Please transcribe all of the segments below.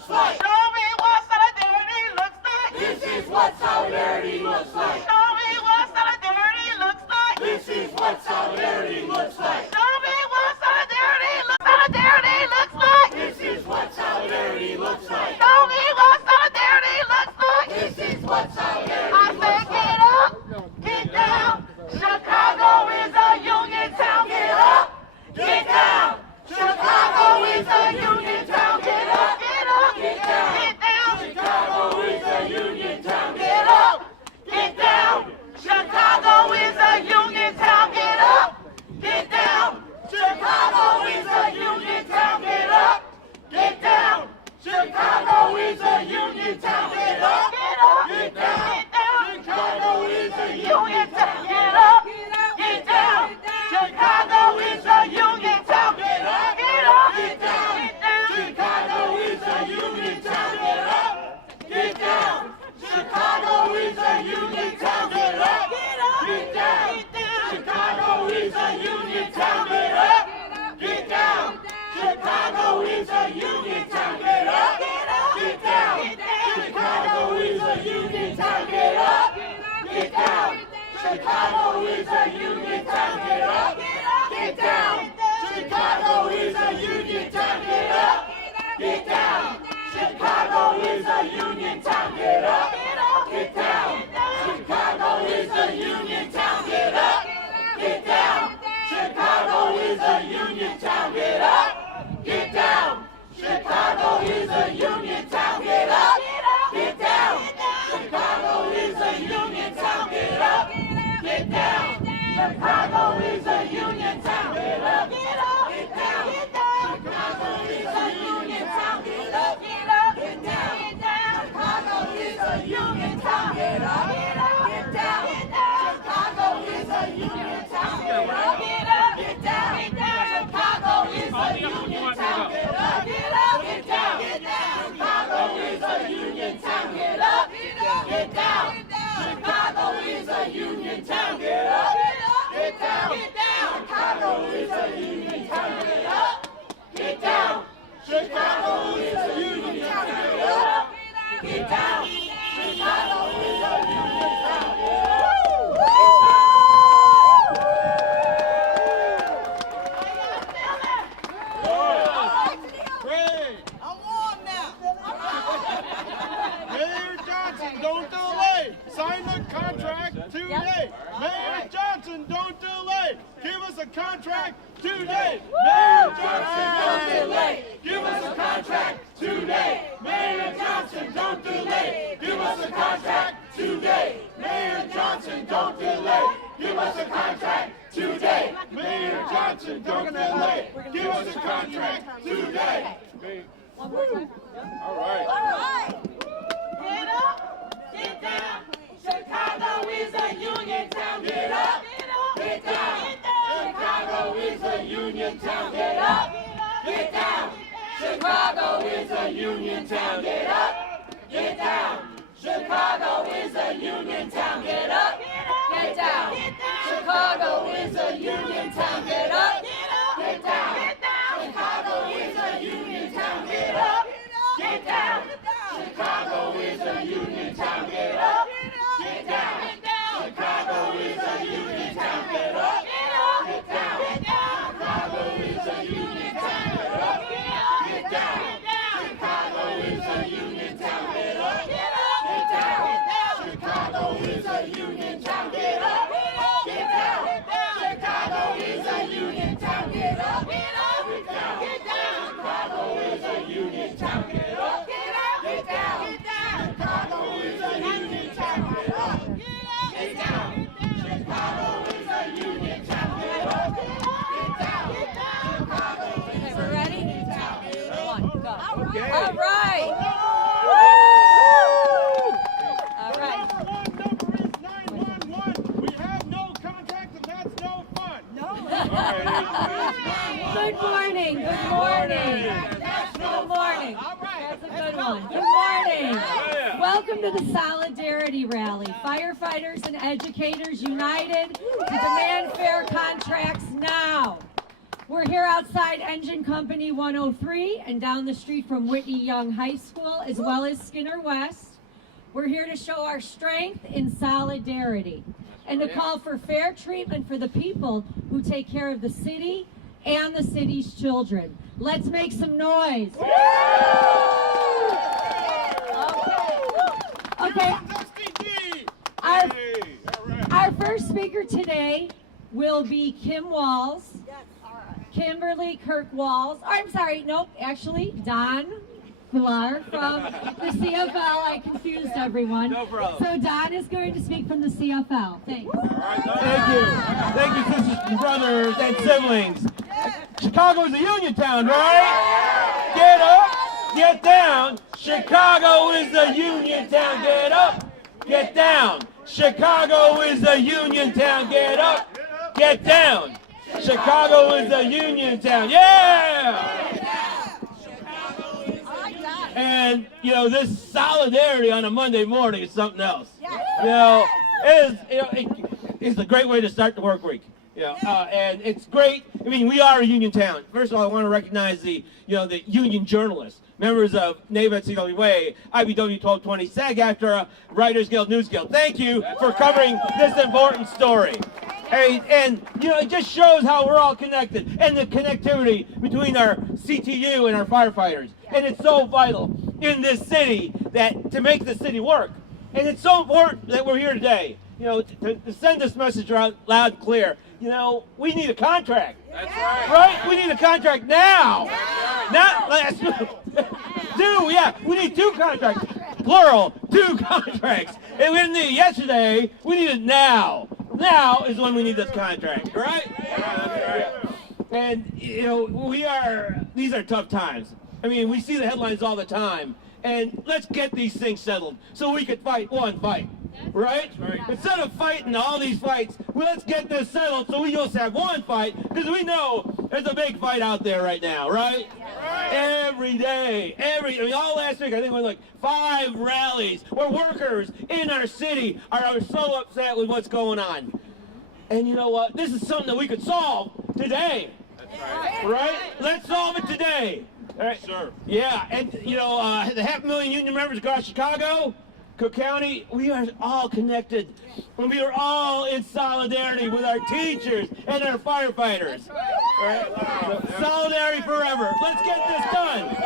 looks like. Show me what solidarity looks like. This is what solidarity looks like. Show me what solidarity looks like. This is what solidarity looks like. Show me what solidarity looks like. This is what solidarity looks like. Show me what solidarity looks like. This is what solidarity I looks say like. get up, get down. Chicago is a union town. Get up, get down. Chicago is a union town. Get up, get up, Get down. get down. Chicago is a union town. Get up, get down. Chicago is a union town. Get up, get down. Chicago is a union town. Get up, get down. Chicago is a union town. Get up, Get down. get down. Chicago is a Union town. Get up, get down. Chicago is a union town. Get up, Get down. get down. Chicago is a union town. Get up. Get down. Chicago is a union town. Get up. Get down. Chicago is a union town. Get up. Get down. Chicago is a union town. Get up. Get down. Chicago is a union town. Get up. Get down. Chicago is a union town. Get up. Get down. Chicago is a union town. Get up. Get down. Chicago is a union town. Get up. Get down. Chicago is a union town. Get up. Get down. Chicago is a union town. Get up. Get down. Chicago is a union town. Get up. Get down. Chicago is a union town. Get up. Get down. Chicago is a union town. Get up. Get down. Chicago is a union town. Get up. Get down. Chicago is a union town. Get up. Get down. Chicago is a union town. Get up. Get down. Chicago is a union town. Get up. Get down. Chicago is a union town. Get up. Get down. Chicago is a union town. Get up. Get down. Chicago is a union town. Get up. Get down. Chicago is a union town. Get up. Get down. Chicago is a union town. Get up. I'm warm now. Mayor Johnson, don't delay. Sign the contract today. Mayor Johnson, don't delay. Give us a contract today. Mayor Johnson, don't delay. Give us a contract today. Mayor Johnson, don't delay. Give us a contract today. Mayor Johnson, don't delay. Give us a contract today. Mayor Johnson, don't delay. Give us a contract today. All right. Get up, get down. Chicago is a union town. Get up, Get down. Chicago is a union town. Get up. Get down. Chicago is a union town. Get up. Get down. Chicago is a union town. Get up. Get down. Chicago is a union town. Get up. Get down. Chicago is a union town. Get up. Get down. Chicago is a union town. Get up. Get down. Chicago is a union town. Get up. Get down. Chicago is a union town. Get up. Get down. Chicago is a union town. Get up. Get down. Chicago is a union town. Get up. Get down. Chicago is a union town. Get up. Get down. Chicago is a union town. Get up. Get down. Chicago is a union town. Get up. Get down. Chicago is a union town. Get up. Get down. Chicago is a union town. Get up. One, go. Okay. All right. All right. 911 number is 911. We have no contract and that's no fun. Good morning. Good morning. Good morning. That's a good one. Good morning. Welcome to the Solidarity Rally. Firefighters and educators united to demand fair contracts now. We're here outside Engine Company 103 and down the street from Whitney Young High School, as well as Skinner West. We're here to show our strength in solidarity and to call for fair treatment for the people who take care of the city and the city's children. Let's make some noise. Okay. Our first speaker today will be Kim Walls. Kimberly Kirk Walls. Oh, I'm sorry, nope, actually, Don Villar from the CFL. I confused everyone. No problem. So Don is going to speak from the CFL. Thanks. Thank you. Thank you, sisters and brothers and siblings. Chicago is a union town, right? Get up, get down. Chicago is a union town. Get up, get down. Chicago is a union town. Get up, get down. Chicago is a union town. Yeah! And, you know, this solidarity on a Monday morning is something else. You know, it's a great way to start the work week. You know, and it's great. I mean, we are a union town. First of all, I want to recognize the union journalists, members of NAVA, CWA, IBW 1220, SAG-AFTRA, Writers Guild, News Guild. Thank you for covering this important story. And you know, it just shows how we're all connected and the connectivity between our CTU and our firefighters. And it's so vital in this city to make the city work. And it's so important that we're here today, you know, to send this message out loud and clear. You know, we need a contract. That's right. Right? We need a contract now. Not last month. We need 2 contracts. Plural, 2 contracts. And we didn't need it yesterday, we need it now. Now is when we need this contract, right? Yeah. And, you know, these are tough times. I mean, we see the headlines all the time. And let's get these things settled so we could fight one fight, right? Instead of fighting all these fights, well, let's get this settled so we just have one fight, because we know there's a big fight out there right now, right? Every day, all last week, I think we had like 5 rallies where workers in our city are so upset with what's going on. And you know what? This is something that we could solve today. That's right. Let's solve it today. All right. Sure. Yeah, and you know, the 500,000 union members across Chicago, Cook County, we are all connected. And we are all in solidarity with our teachers and our firefighters. All right? So, solidarity forever. Let's get this done.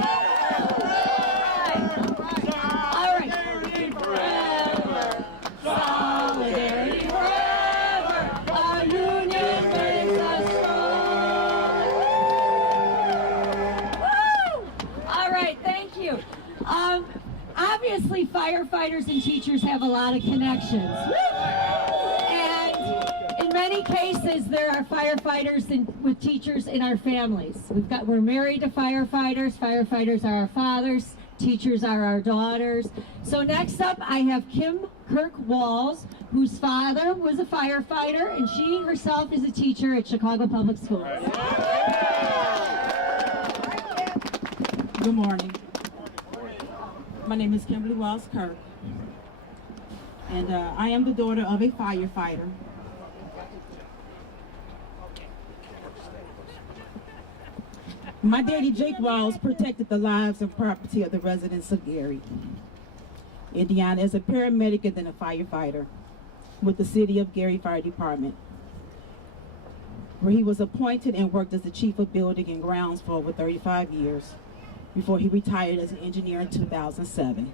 Solidarity forever. Solidarity forever. Our union makes us strong. Woo! All right, thank you. Obviously, firefighters and teachers have a lot of connections. And in many cases, there are firefighters with teachers in our families. We're married to firefighters. Firefighters are our fathers. Teachers are our daughters. So next up, I have Kim Kirk Walls, whose father was a firefighter, and she herself is a teacher at Chicago Public Schools. Good morning. My name is Kimberly Walls Kirk, and I am the daughter of a firefighter. My daddy, Jake Walls, protected the lives and property of the residents of Gary, Indiana, as a paramedic and then a firefighter with the City of Gary Fire Department, where he was appointed and worked as the chief of building and grounds for over 35 years before he retired as an engineer in 2007.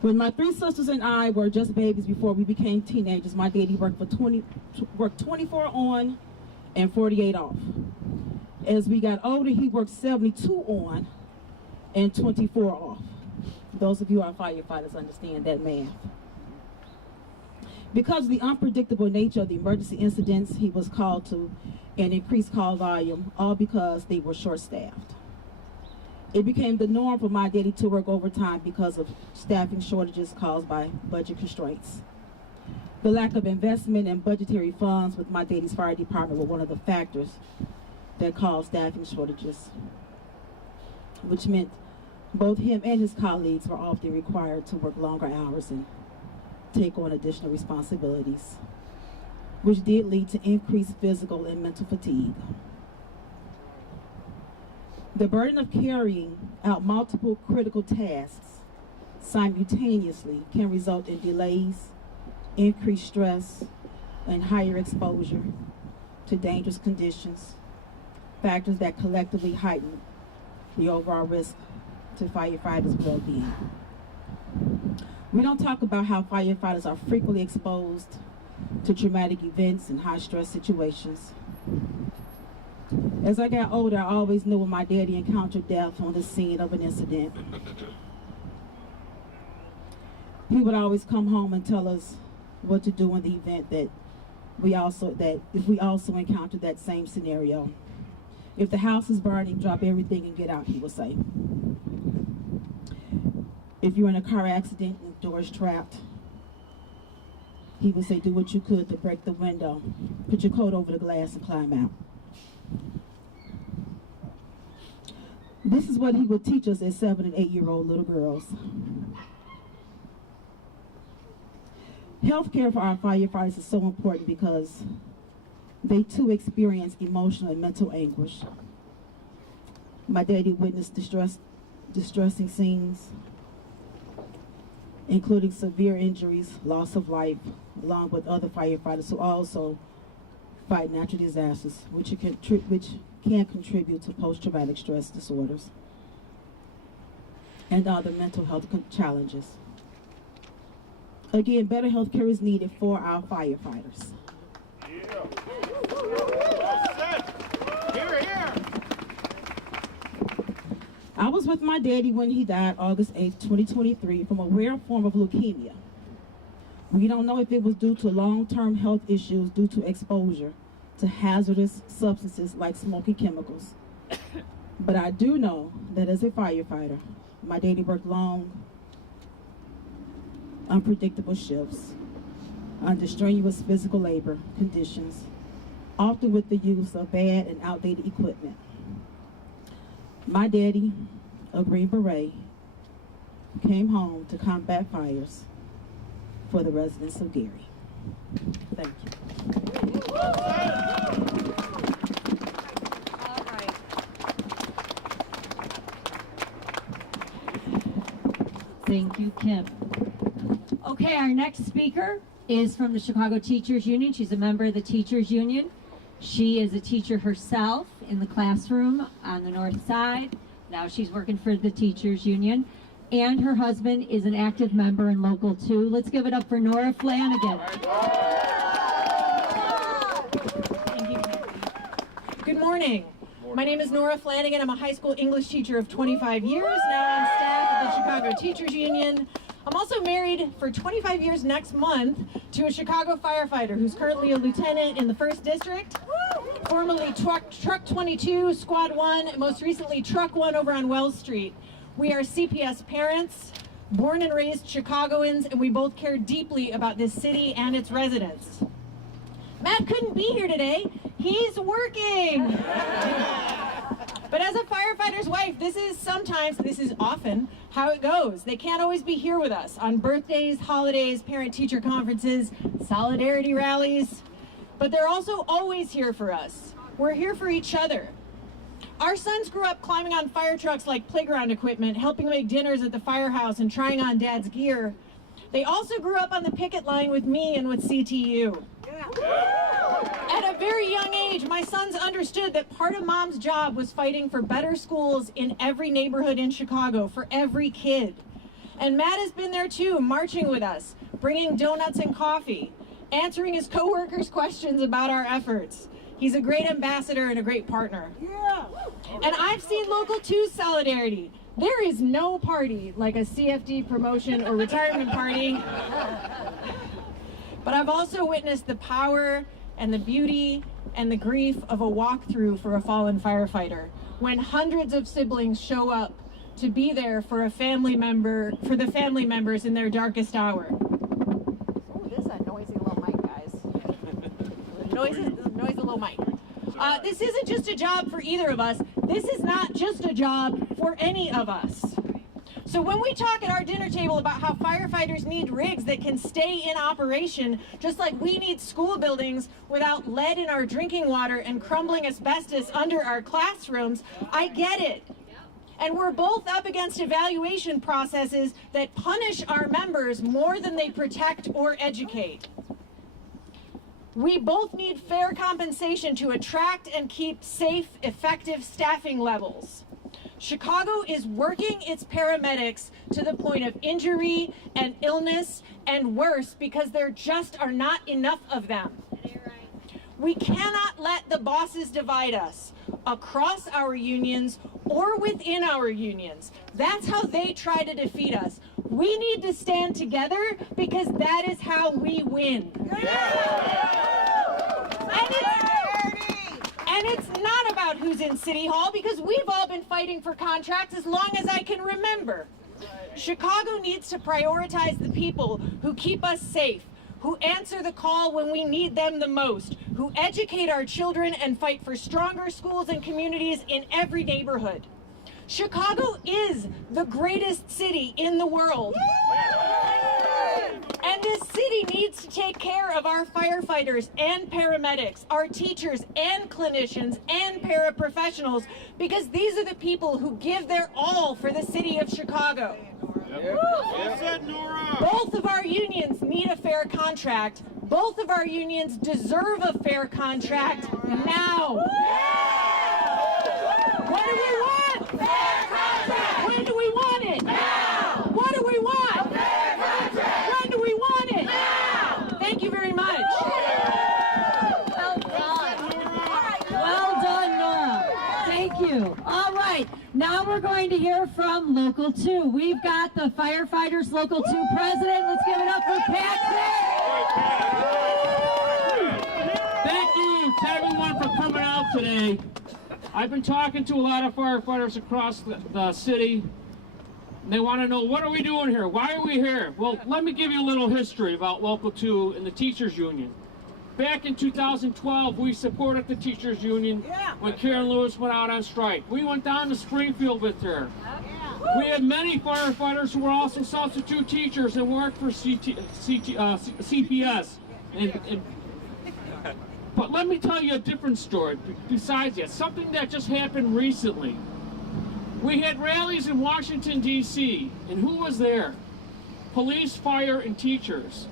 When my 3 sisters and I were just babies before we became teenagers, my daddy worked 24 on and 48 off. As we got older, he worked 72 on and 24 off. Those of you who are firefighters understand that math. Because of the unpredictable nature of the emergency incidents, he was called to an increased call volume, all because they were short-staffed. It became the norm for my daddy to work overtime because of staffing shortages caused by budget constraints. The lack of investment and budgetary funds with my daddy's fire department were one of the factors that caused staffing shortages, which meant both him and his colleagues were often required to work longer hours and take on additional responsibilities, which did lead to increased physical and mental fatigue. The burden of carrying out multiple critical tasks simultaneously can result in delays, increased stress, and higher exposure to dangerous conditions, factors that collectively heighten the overall risk to firefighters' well-being. We don't talk about how firefighters are frequently exposed to traumatic events and high-stress situations. As I got older, I always knew when my daddy encountered death on the scene of an incident. He would always come home and tell us what to do in the event that if we also encountered that same scenario. If the house is burning, drop everything and get out, he would say. If you're in a car accident and the door is trapped, he would say, do what you could to break the window. Put your coat over the glass and climb out. This is what he would teach us as 7- and 8-year-old little girls. Healthcare for our firefighters is so important because they too experience emotional and mental anguish. My daddy witnessed distressing scenes, including severe injuries, loss of life, along with other firefighters who also fight natural disasters, which can contribute to post-traumatic stress disorders and other mental health challenges. Again, better health care is needed for our firefighters. Yeah. Here, here. I was with my daddy when he died August 8, 2023, from a rare form of leukemia. We don't know if it was due to long-term health issues due to exposure to hazardous substances like smoking chemicals. But I do know that as a firefighter, my daddy worked long, unpredictable shifts under strenuous physical labor conditions, often with the use of bad and outdated equipment. My daddy, a Green Beret, came home to combat fires for the residents of Gary. Thank you. All right. Thank you, Kim. Okay, our next speaker is from the Chicago Teachers Union. She's a member of the Teachers Union. She is a teacher herself in the classroom on the north side. Now she's working for the Teachers Union. And her husband is an active member in Local 2. Let's give it up for Nora Flanagan. Thank you, Kathy. Good morning. My name is Nora Flanagan. I'm a high school English teacher of 25 years, now on staff at the Chicago Teachers Union. I'm also married for 25 years next month to a Chicago firefighter who's currently a lieutenant in the 1st District, formerly Truck 22, Squad 1, and most recently Truck 1 over on Wells Street. We are CPS parents, born and raised Chicagoans, and we both care deeply about this city and its residents. Matt couldn't be here today. He's working. But as a firefighter's wife, this is often how it goes. They can't always be here with us on birthdays, holidays, parent-teacher conferences, solidarity rallies, but they're also always here for us. We're here for each other. Our sons grew up climbing on fire trucks like playground equipment, helping make dinners at the firehouse and trying on Dad's gear. They also grew up on the picket line with me and with CTU. At a very young age, my sons understood that part of Mom's job was fighting for better schools in every neighborhood in Chicago for every kid. And Matt has been there too, marching with us, bringing donuts and coffee, answering his coworkers' questions about our efforts. He's a great ambassador and a great partner. Yeah. And I've seen Local 2's solidarity. There is no party like a CFD promotion or retirement party. But I've also witnessed the power and the beauty and the grief of a walkthrough for a fallen firefighter, when hundreds of siblings show up to be there for a family member, for the family members in their darkest hour. Oh, this is a noisy little mic, guys. Noisy little mic. This isn't just a job for either of us. This is not just a job for any of us. So when we talk at our dinner table about how firefighters need rigs that can stay in operation, just like we need school buildings without lead in our drinking water and crumbling asbestos under our classrooms, I get it. And we're both up against evaluation processes that punish our members more than they protect or educate. We both need fair compensation to attract and keep safe, effective staffing levels. Chicago is working its paramedics to the point of injury and illness and worse because there just are not enough of them. We cannot let the bosses divide us across our unions or within our unions. That's how they try to defeat us. We need to stand together because that is how we win. And it's not about who's in City Hall because we've all been fighting for contracts as long as I can remember. Chicago needs to prioritize the people who keep us safe, who answer the call when we need them the most, who educate our children and fight for stronger schools and communities in every neighborhood. Chicago is the greatest city in the world. And this city needs to take care of our firefighters and paramedics, our teachers and clinicians and paraprofessionals, because these are the people who give their all for the city of Chicago. Well said, Nora. Both of our unions need a fair contract. Both of our unions deserve a fair contract now. What do we want? Fair contract. When do we want it? Now. What do we want? Fair contract. When do we want it? Now. Thank you very much. Well done. Well done, Nora. Thank you. All right. Now we're going to hear from Local 2. We've got the Firefighters Local 2 president. Let's give it up for Patrick. Thank you to everyone for coming out today. I've been talking to a lot of firefighters across the city. They want to know, what are we doing here? Why are we here? Well, let me give you a little history about Local 2 and the Teachers Union. Back in 2012, we supported the Teachers Union when Karen Lewis went out on strike. We went down to Springfield with her. We had many firefighters who were also substitute teachers and worked for CPS. But let me tell you a different story besides that, something that just happened recently. We had rallies in Washington, D.C., and who was there? Police, fire, and teachers.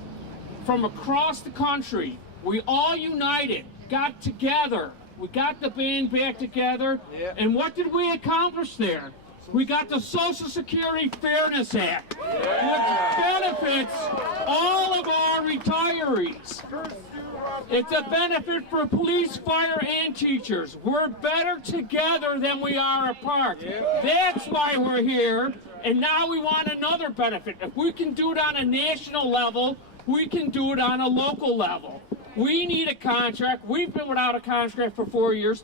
From across the country, we all united, got together. We got the band back together, and what did we accomplish there? We got the Social Security Fairness Act, which benefits all of our retirees. It's a benefit for police, fire, and teachers. We're better together than we are apart. That's why we're here, and now we want another benefit. If we can do it on a national level, we can do it on a local level. We need a contract. We've been without a contract for 4 years.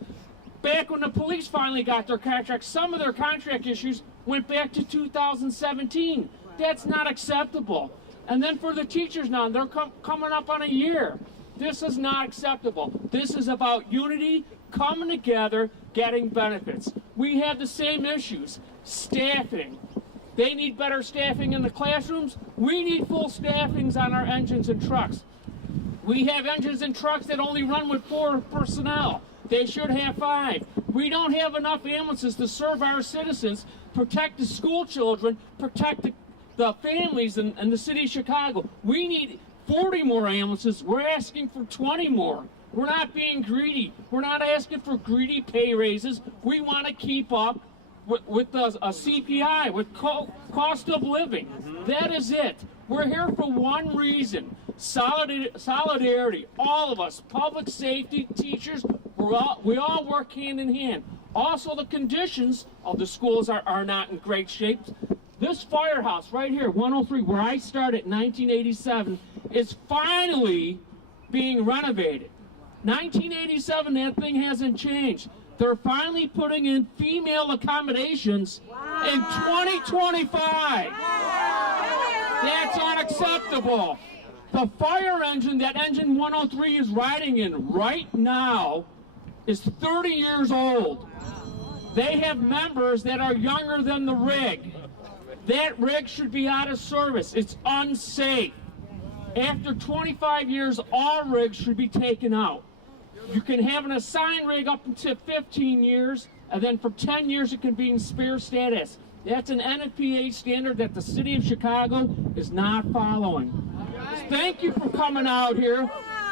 Back when the police finally got their contract, some of their contract issues went back to 2017. That's not acceptable. And then for the teachers now, they're coming up on a year. This is not acceptable. This is about unity, coming together, getting benefits. We have the same issues. Staffing. They need better staffing in the classrooms. We need full staffings on our engines and trucks. We have engines and trucks that only run with 4 personnel. They should have 5. We don't have enough ambulances to serve our citizens, protect the school children, protect the families in the city of Chicago. We need 40 more ambulances. We're asking for 20 more. We're not being greedy. We're not asking for greedy pay raises. We want to keep up with a CPI, with cost of living. That is it. We're here for one reason. Solidarity. All of us, public safety, teachers, we all work hand in hand. Also, the conditions of the schools are not in great shape. This firehouse right here, 103, where I started in 1987, is finally being renovated. 1987, that thing hasn't changed. They're finally putting in female accommodations in 2025. That's unacceptable. The fire engine that engine 103 is riding in right now is 30 years old. They have members that are younger than the rig. That rig should be out of service. It's unsafe. After 25 years, all rigs should be taken out. You can have an assigned rig up until 15 years, and then for 10 years it can be in spare status. That's an NFPA standard that the city of Chicago is not following. Thank you for coming out here.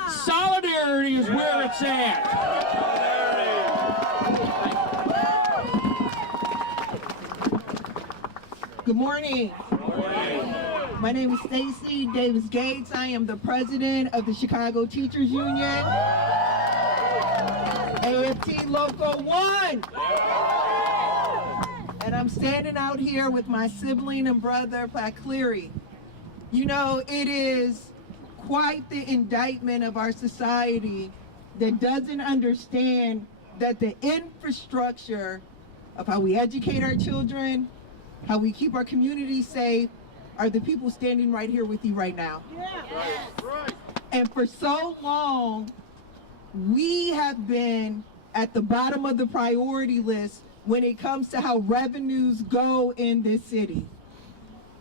Solidarity is where it's at. Good morning. My name is Stacy Davis Gates. I am the president of the Chicago Teachers Union, AFT Local 1. And I'm standing out here with my sibling and brother, Pat Cleary. You know, it is quite the indictment of our society that doesn't understand that the infrastructure of how we educate our children, how we keep our communities safe, are the people standing right here with you right now. And for so long, we have been at the bottom of the priority list when it comes to how revenues go in this city.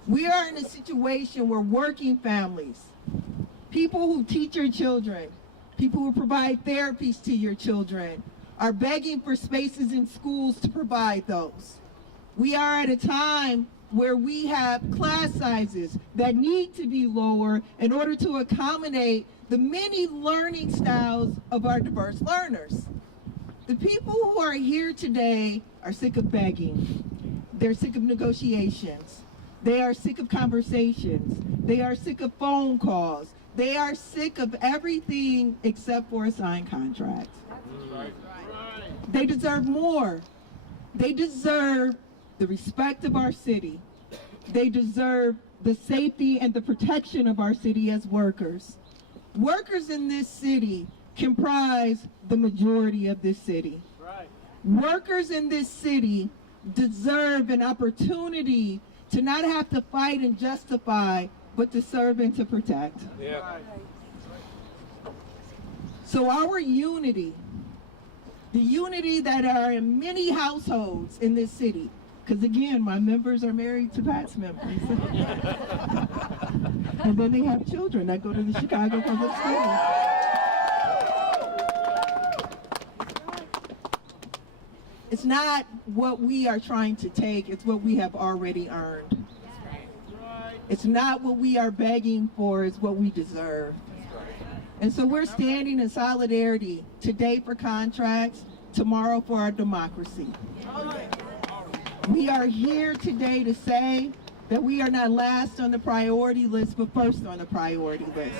We are in a situation where working families, people who teach your children, people who provide therapies to your children, are begging for spaces in schools to provide those. We are at a time where we have class sizes that need to be lower in order to accommodate the many learning styles of our diverse learners. The people who are here today are sick of begging. They're sick of negotiations. They are sick of conversations. They are sick of phone calls. They are sick of everything except for a signed contract. They deserve more. They deserve the respect of our city. They deserve the safety and the protection of our city as workers. Workers in this city comprise the majority of this city. Workers in this city deserve an opportunity to not have to fight and justify, but to serve and to protect. So our unity, the unity that are in many households in this city, because again, my members are married to Pat's members. And then they have children that go to the Chicago Public Schools. It's not what we are trying to take, it's what we have already earned. It's not what we are begging for, it's what we deserve. And so we're standing in solidarity today for contracts, tomorrow for our democracy. We are here today to say that we are not last on the priority list, but first on the priority list.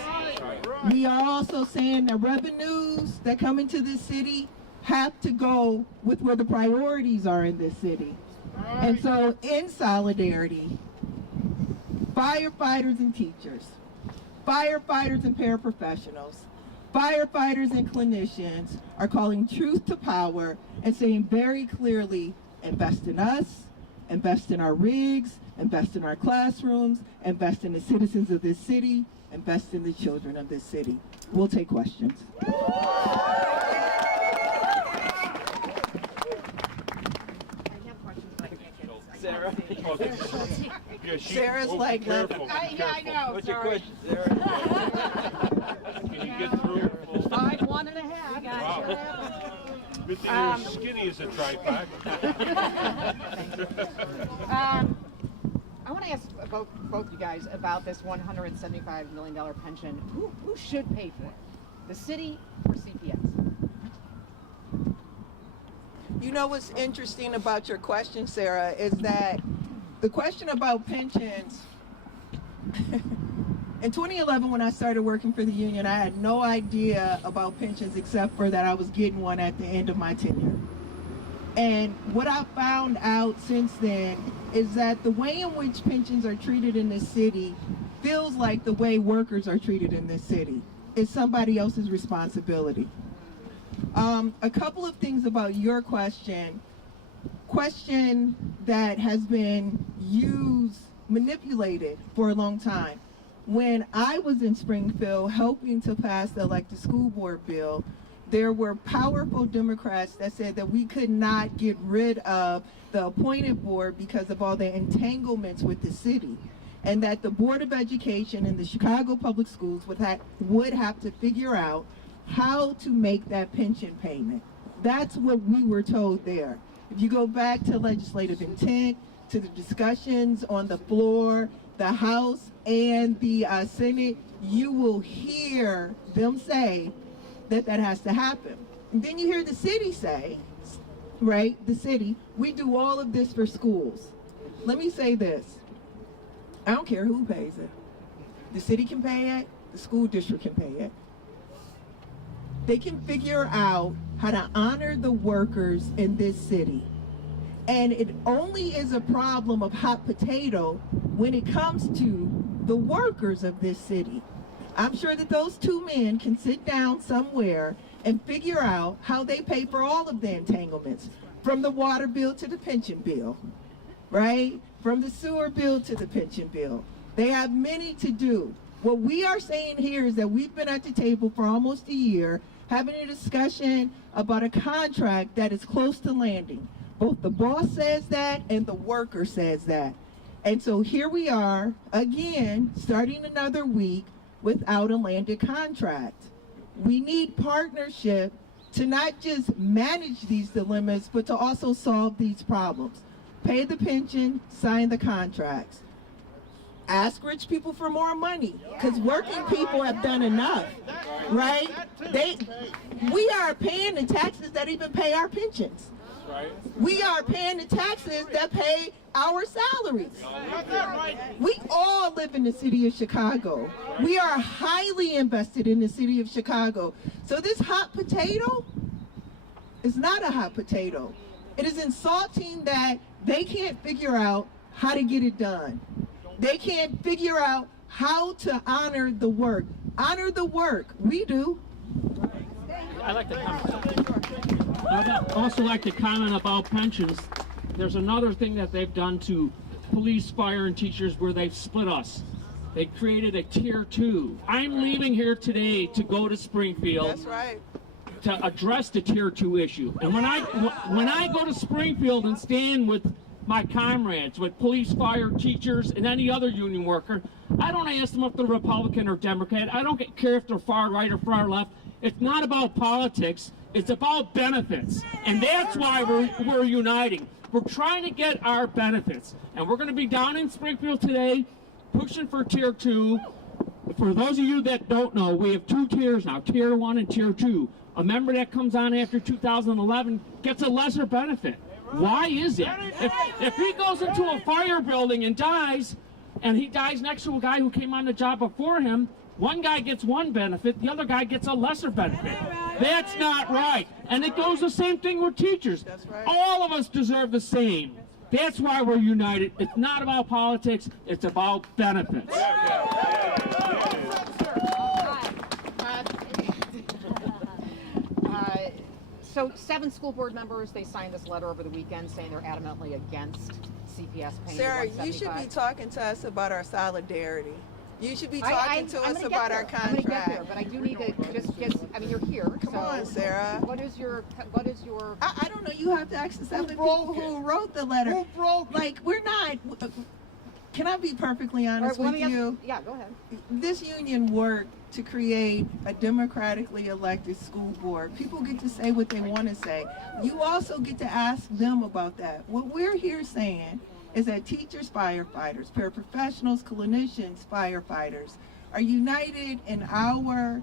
We are also saying that revenues that come into this city have to go with where the priorities are in this city. And so in solidarity, firefighters and teachers, firefighters and paraprofessionals, firefighters and clinicians are calling truth to power and saying very clearly, invest in us, invest in our rigs, invest in our classrooms, invest in the citizens of this city, invest in the children of this city. We'll take questions. Sarah? Sarah's like that. Yeah, I know. What's your Sorry. question, Sarah? Can you get through? 5'1.5". Wow. Good thing you're as skinny as a tri-pack. I want to ask both you guys about this $175 million pension. Who should pay for it? The city or CPS? You know what's interesting about your question, Sarah, is that the question about pensions, in 2011 when I started working for the union, I had no idea about pensions except for that I was getting one at the end of my tenure. And what I found out since then is that the way in which pensions are treated in this city feels like the way workers are treated in this city. It's somebody else's responsibility. A couple of things about your question that has been manipulated for a long time. When I was in Springfield helping to pass the elected school board bill, there were powerful Democrats that said that we could not get rid of the appointed board because of all the entanglements with the city, and that the Board of Education and the Chicago Public Schools would have to figure out how to make that pension payment. That's what we were told there. If you go back to legislative intent, to the discussions on the floor, the House and the Senate, you will hear them say that that has to happen. And then you hear the city say, right, the city, we do all of this for schools. Let me say this, I don't care who pays it. The city can pay it, the school district can pay it. They can figure out how to honor the workers in this city. And it only is a problem of hot potato when it comes to the workers of this city. I'm sure that those two men can sit down somewhere and figure out how they pay for all of the entanglements, from the water bill to the pension bill, right? From the sewer bill to the pension bill. They have many to do. What we are saying here is that we've been at the table for almost a year having a discussion about a contract that is close to landing. Both the boss says that and the worker says that. And so here we are, again, starting another week without a landed contract. We need partnership to not just manage these dilemmas, but to also solve these problems. Pay the pension, sign the contracts. Ask rich people for more money, because working people have done enough, right? We are paying the taxes that even pay our pensions. We are paying the taxes that pay our salaries. We all live in the city of Chicago. We are highly invested in the city of Chicago. So this hot potato is not a hot potato. It is insulting that they can't figure out how to get it done. They can't figure out how to honor the work. Honor the work. We do. I'd like to comment. I'd also like to comment about pensions. There's another thing that they've done to police, fire, and teachers where they've split us. They created a tier 2. I'm leaving here today to go to Springfield. That's right. To address the tier 2 issue. And when I go to Springfield and stand with my comrades, with police, fire, teachers, and any other union worker, I don't ask them if they're Republican or Democrat. I don't care if they're far right or far left. It's not about politics. It's about benefits. And that's why we're uniting. We're trying to get our benefits. And we're going to be down in Springfield today pushing for tier 2. For those of you that don't know, we have 2 tiers now, tier 1 and tier 2. A member that comes on after 2011 gets a lesser benefit. Why is that? If he goes into a fire building and dies, and he dies next to a guy who came on the job before him, one guy gets one benefit, the other guy gets a lesser benefit. That's not right. And it goes the same thing with teachers. All of us deserve the same. That's why we're united. It's not about politics, it's about benefits. So 7 school board members, they signed this letter over the weekend saying they're adamantly against CPS paying Sarah, $175. you should be talking to us about our solidarity. You should be talking to us about our contract. I'm gonna get there, but I do need to just I mean, you're here. Come on, Sarah. What is your? I don't know. You have to ask the 7 people who wrote the letter. Who broke it? Like, we're not. Can I be perfectly honest with you? Yeah, go ahead. This union worked to create a democratically elected school board. People get to say what they want to say. You also get to ask them about that. What we're here saying is that teachers, firefighters, paraprofessionals, clinicians, firefighters are united in our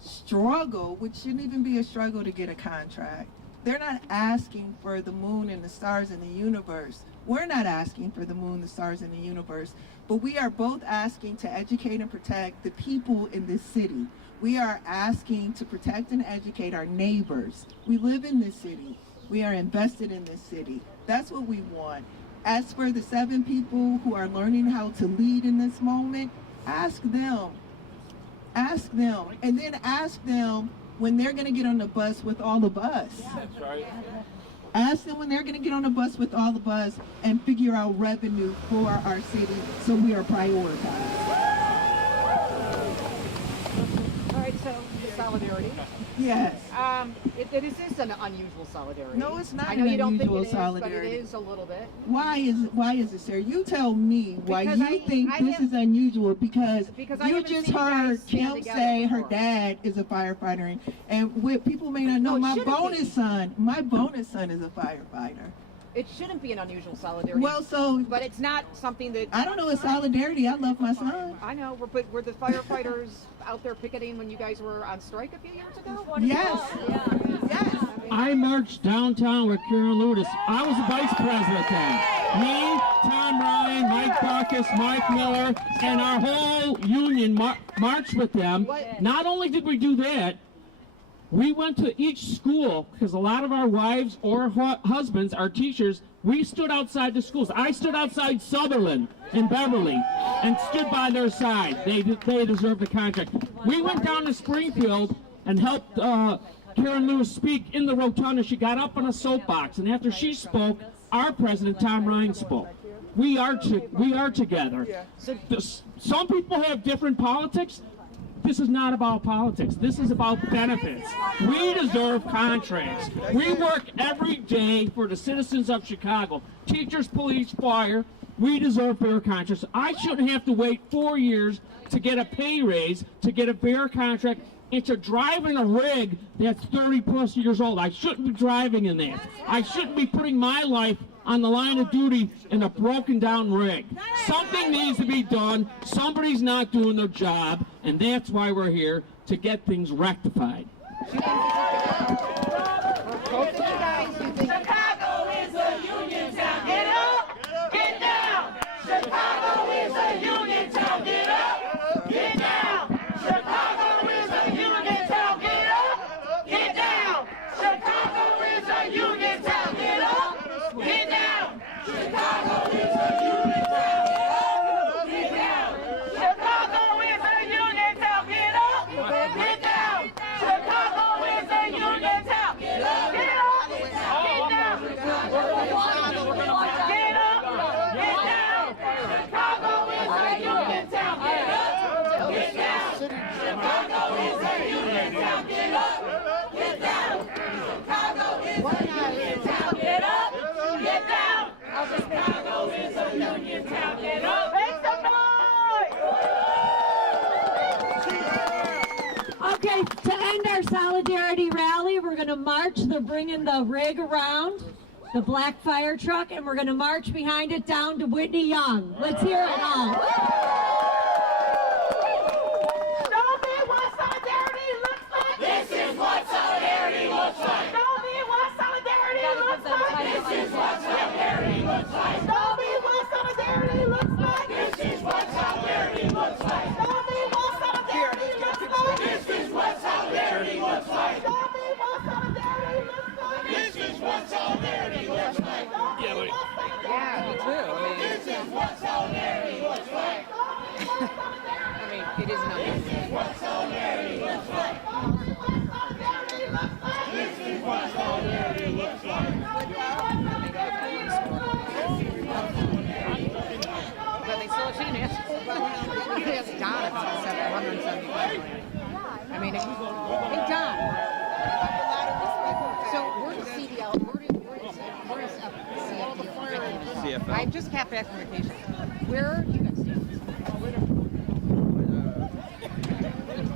struggle, which shouldn't even be a struggle to get a contract. They're not asking for the moon and the stars in the universe. We're not asking for the moon, the stars in the universe, but we are both asking to educate and protect the people in this city. We are asking to protect and educate our neighbors. We live in this city. We are invested in this city. That's what we want. As for the 7 people who are learning how to lead in this moment, ask them. Ask them. And then ask them when they're going to get on the bus with all of us. That's right. Ask them when they're going to get on the bus with all of us and figure out revenue for our city so we are prioritized. All right, So, solidarity. Yes. It is an unusual solidarity. No, it's not I know an you don't think unusual it is, solidarity. but it is a little bit. Why is it, sir? You tell me why Because you I think this haven't- is unusual, because I you haven't just seen you guys heard stand Kim together say her before. dad is a firefighter, and what people may not know, No, it my shouldn't bonus be. son, is a firefighter. It shouldn't be an unusual solidarity. Well, so but it's not something that I don't know what solidarity. I love my son. I know. But were the firefighters out there picketing when you guys were on strike a few years ago? Yes. Yes. I marched downtown with Karen Ludis. I was the vice president then. Me, Tom Ryan, Mike Baucus, Mike Miller, and our whole union marched with them. Not only did we do that, we went to each school, because a lot of our wives or husbands are teachers. We stood outside the schools. I stood outside Sutherland in Beverly and stood by their side. They deserved the contract. We went down to Springfield and helped Karen Lewis speak in the rotunda. She got up on a soapbox, and after she spoke, our president, Tom Ryan, spoke. We are together. Some people have different politics. This is not about politics. This is about benefits. We deserve contracts. We work every day for the citizens of Chicago. Teachers, police, fire. We deserve fair contracts. I shouldn't have to wait 4 years to get a pay raise, to get a fair contract, and to drive in a rig that's 30 plus years old. I shouldn't be driving in that. I shouldn't be putting my life on the line of duty in a broken down rig. Something needs to be done. Somebody's not doing their job, and that's why we're here, to get things rectified. Chicago is a union town. Get up, get down. Chicago is a union town. Get up, get down. Chicago is a union town. Get up, get down. Chicago is a union town. Get up, get down. Chicago is a union town. Get up, get down. Chicago is a union town. Get up, get down. Chicago is a union town. Get up, get down. Get up, get down. Chicago is a union town. Get up, get down. Chicago is a union town. Get up, get down. Chicago is a union town. Get up, get down. Chicago is a union town. Get up. Make some noise. Okay, to end our solidarity rally, we're going to march. They're bringing the rig around, the black fire truck, and we're going to march behind it down to Whitney Young. Let's hear it all. Show me what solidarity looks like. This is what solidarity looks like. Show me what solidarity looks like. This is what solidarity looks like. Show me what solidarity looks like. This is what solidarity looks like. Show me what solidarity looks like. This is what solidarity looks like. Show me what solidarity looks like. This is what solidarity looks like. Yeah, me too. This is what solidarity looks like. I mean, it is an unusual. What solidarity looks like. This is what solidarity looks like. But they still shouldn't ask Don about the 175. I mean, hey Don. So where's the CDL? Where's CFL? I just capped back from vacation. Where do you guys stand?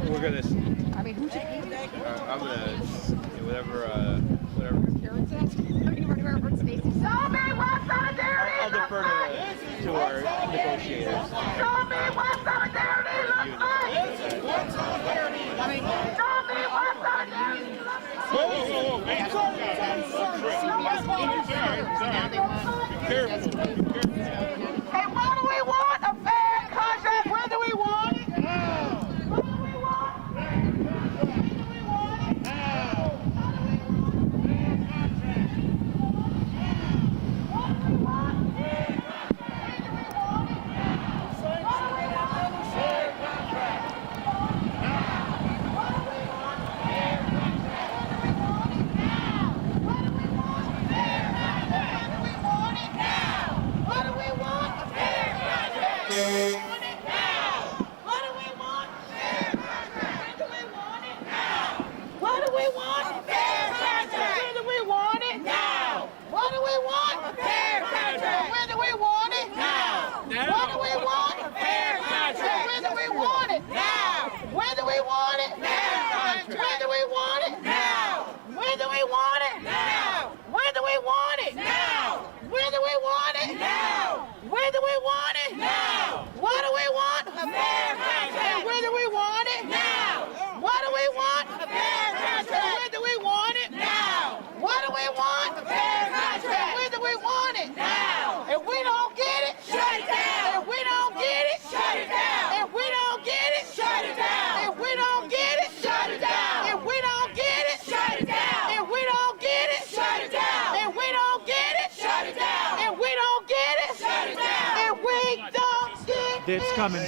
We're gonna. I mean, who should be? I'm gonna whatever. Karen says. I mean, where heard Stacy. Show me what solidarity I'll defer to our negotiators. Show me what solidarity looks like. This is what solidarity looks like. Show me what solidarity looks like. Hey, what do we want? A fair contract. Where do we want it? Now. What do we want? Where do we want it? Now. What do we want? Fair contract. Where do we want it? What do we want? Fair contract. What do we want? Fair contract. What do we want? Fair contract. What do we want it now? What do we want? A fair contract. Want it now. What do we want? Fair contract. When do we want it? that's coming.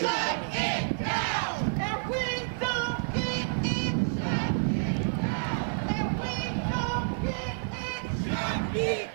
Get